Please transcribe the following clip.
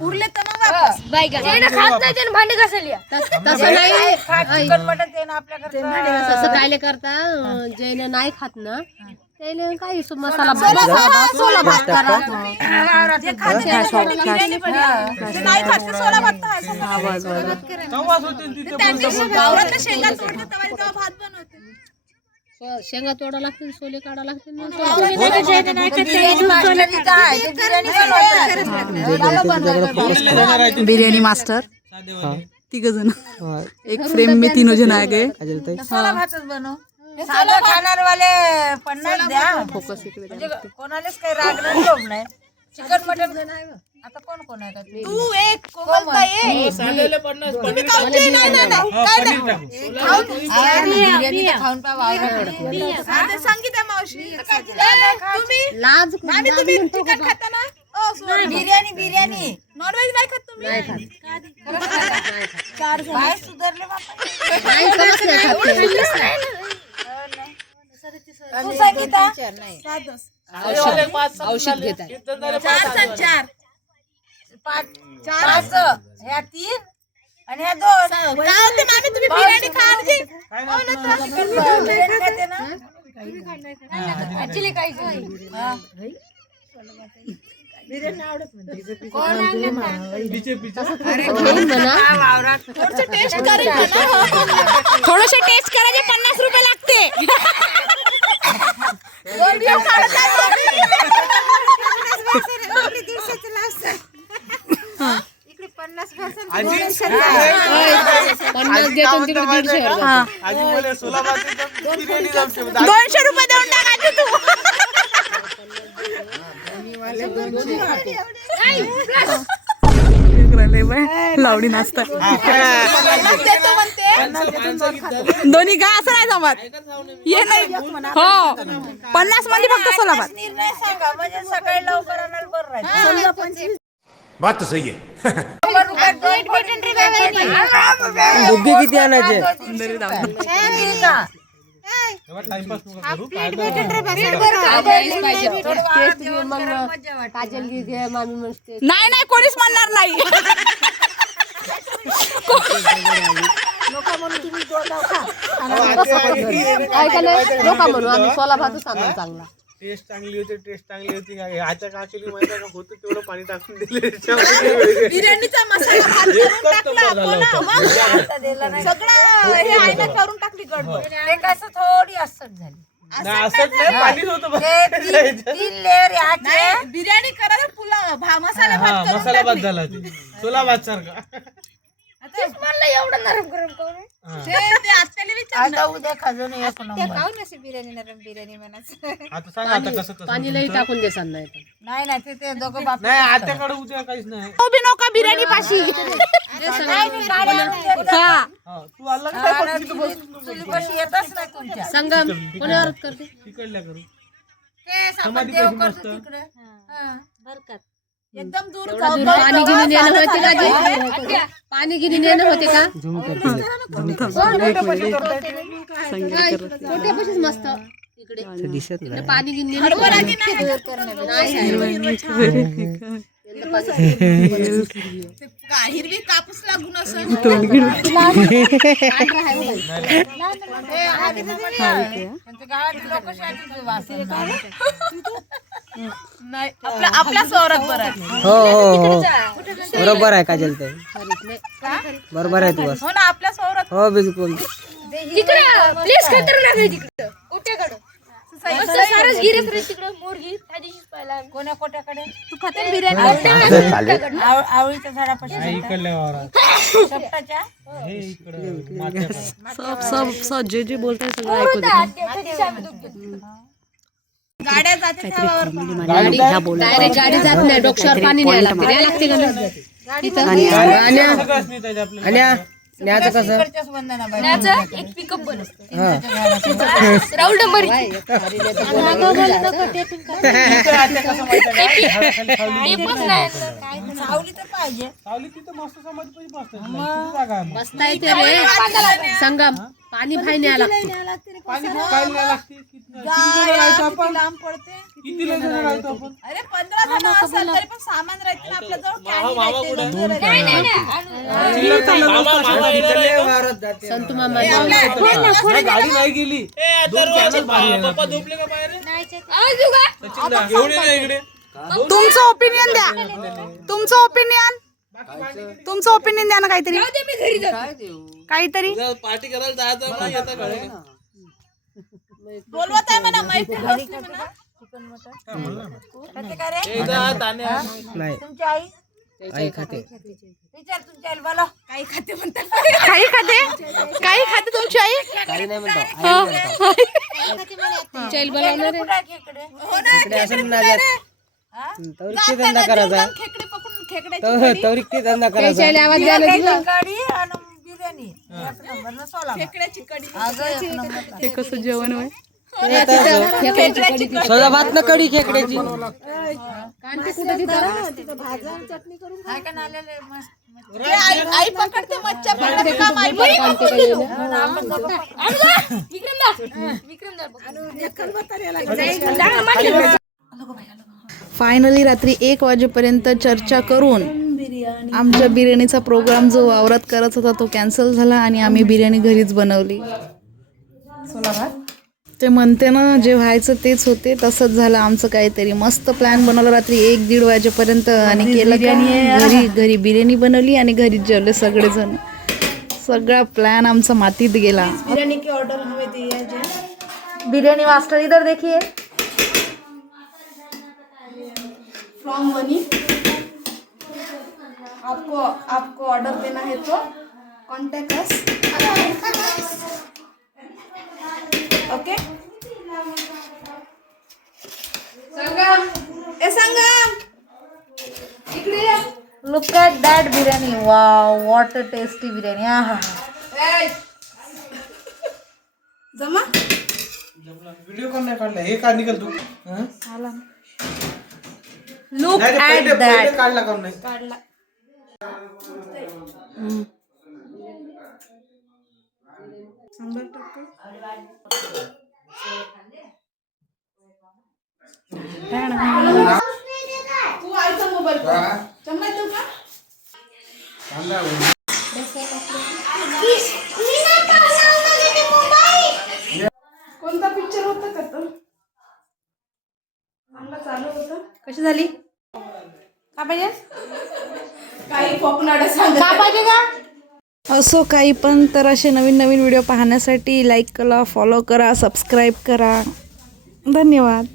उरले तर मग वापस खात नाही त्याने भांडे घासली तसं नाही तसं कायले करता जैन नाही खात ना त्याने काही मसाला सोला भात करा जे खाते नाही खाते सोला भात त्यांच्या शेंगा तोडते तेव्हा भात बनवते शेंगा तोडा लागते सोले काढा लागते बिर्याणी मास्टर तिघ जण एक फ्रेम में तीनों जन आ गए साधं खाणार वाले 50 द्या म्हणजे कोणालाच काही राग नाही लोभ नाही चिकन मटन आता कोण कोण आहे का तू एक कोमलताई खाऊन पाहा संगीता मावशी तुम्ही लाज तुम्ही चिकन खाता ना बिर्याणी बिर्याणी नॉनव्हेज नाही खात तुम्ही नाही खात काय सुधारले औषध घेत आहे 4 ह्या 3 आणि ह्या 2 तुम्ही बिर्याणी खाते ना ऍक्च्युली काही बिर्याणी आवडत नाही थोडंसं टेस्ट करायचे 50 रुपये लागते इकडे 50 200 रुपये देऊन टाकायचे तू लावडी नाचता दोन्ही का असं नाही जमत ये नाही हो 50 मध्ये फक्त सोलाभात निर्णय सांगा म्हणजे सकाळी लवकर आणायला बरं राहतं बात तो सही है बुग्गी किती आणायचे नाही नाही कोणीच म्हणणार नाही लोक म्हणू आम्ही सोला भातच आणू चांगला टेस्ट चांगली होती आजच्या काकीली माहिती का होतं तेवढं पाणी टाकून दिले बिर्याणीचा मसाला भात करून टाकला ना सगळं हे आईने करून टाकली गडबड ते कसं थोडी असट झाली बिर्याणी करायला पुलाव मसाला भात झाला सोला भात सारखा एवढं नरम गरम करून उद्या खाजून बिर्याणी नरम बिर्याणी पाणी लई टाकून देसान नाही ते दोघं बाप नाही आत्याकडे उद्या काहीच नाही नका बिर्याणी पाशी तू आला चुलीपाशी येतच नाही तुमच्या संगम कोणावर करते तिकडल्या करू तिकडे एकदम दूर पाणी गिनी नेणं होते का पाणी गिनी नेणं होते का मोठ्यापाशीच मस्त इकडे पाणी गिनी हिरवी कापूस लागून असं नाही आपला सौरभ बरं हो बरोबर आहे काजल ते बरोबर आहे तू हो ना आपला सौरभ हो बिलकुल प्लीज खतरनाक आहे तिकडं कोट्याकडं सारच गिरत रे तिकडं मोरगी त्यादिवशीच पाहिला कोण्या कोट्याकडे तू खाते बिर्याणी आवळीच्या झाडापाशी शेपटाच्या हे इकडं सब जे बोलताय सगळं ऐकू गाड्या जाते गाडी जात नाही डोक्यावर पाणी न्यायला लागते का न्याचं कसं एक पिकअप बनव राहुल डंबरी सावली तर पाहिजे. बसता येते रे संगम पाणी फाय न्याय लागते लांब पडते. अरे 15 जण असेल तरी पण सामान राहते ना आपल्या जवळ. संतू मामा गाडी नाही गेली तुमचं ओपिनियन द्या. तुमचं ओपिनियन द्या ना काहीतरी. काहीतरी पार्टी करायला जायचं ना येता गाडी बोलवत आहे म्हणा मैत्री बसली म्हणा. खाते का रे? नाही तुमची आई आई खाते. विचार तुमच्या आईला बोला. काही खाते म्हणतात. काही खाते तुमची आई. काही नाही म्हणतो खेकडे कुठं आहे खेकडे? हो ना, इकडे असं खेकडे ना कुठं आहे रे? तवरिक धंदा करायचा. खेकडे पकडून खेकड्याची तवरिक धंदा करायचा. कढी आणि बिर्याणी एक नंबर ना सोला. खेकड्याची कढी. अगं एक नंबर. हे कसं जेवण होय. सोजा भात न कढी खेकड्याची. आहे का नालेले मस्त. आई पकडते मच्छा पकडते का माई फायनली रात्री 1 वाजेपर्यंत चर्चा करून आमच्या बिर्याणीचा प्रोग्राम जो वावरात करत होता तो कॅन्सल झाला आणि आम्ही बिर्याणी घरीच बनवली. ते म्हणते ना जे व्हायचं तेच होते. तसंच झालं आमचं. काहीतरी मस्त प्लॅन बनवला रात्री 1-1:30 वाजेपर्यंत आणि केलं घरी बिर्याणी बनवली आणि घरीच जेवले सगळेजण. सगळा प्लॅन आमचा मातीत गेला. बिर्याणी की ऑर्डर हमें दिया जाए. बिर्याणी मास्टर इधर देखिए. फ्रॉम मनी आपको ऑर्डर देना है तो कॉन्टेक्ट अस. ओके संगम इकडे look at that biryani. Wow what a tasty biryani. जमा व्हिडिओ कोण नाही काढला हे का निघाल तू लुक ॲट दॅट. काढला कोण नाही काढला. तू आईचा मोबाईल चम्मच देऊ का? कोणता पिक्चर होता का तो? चांगला चालू होता. कशी झाली? का पाहिजे? काही कोकणाला सांग. का पाहिजे का? असो काही पण. तर असे नवीन व्हिडिओ पाहण्यासाठी लाईक करा, फॉलो करा, सबस्क्राईब करा. धन्यवाद.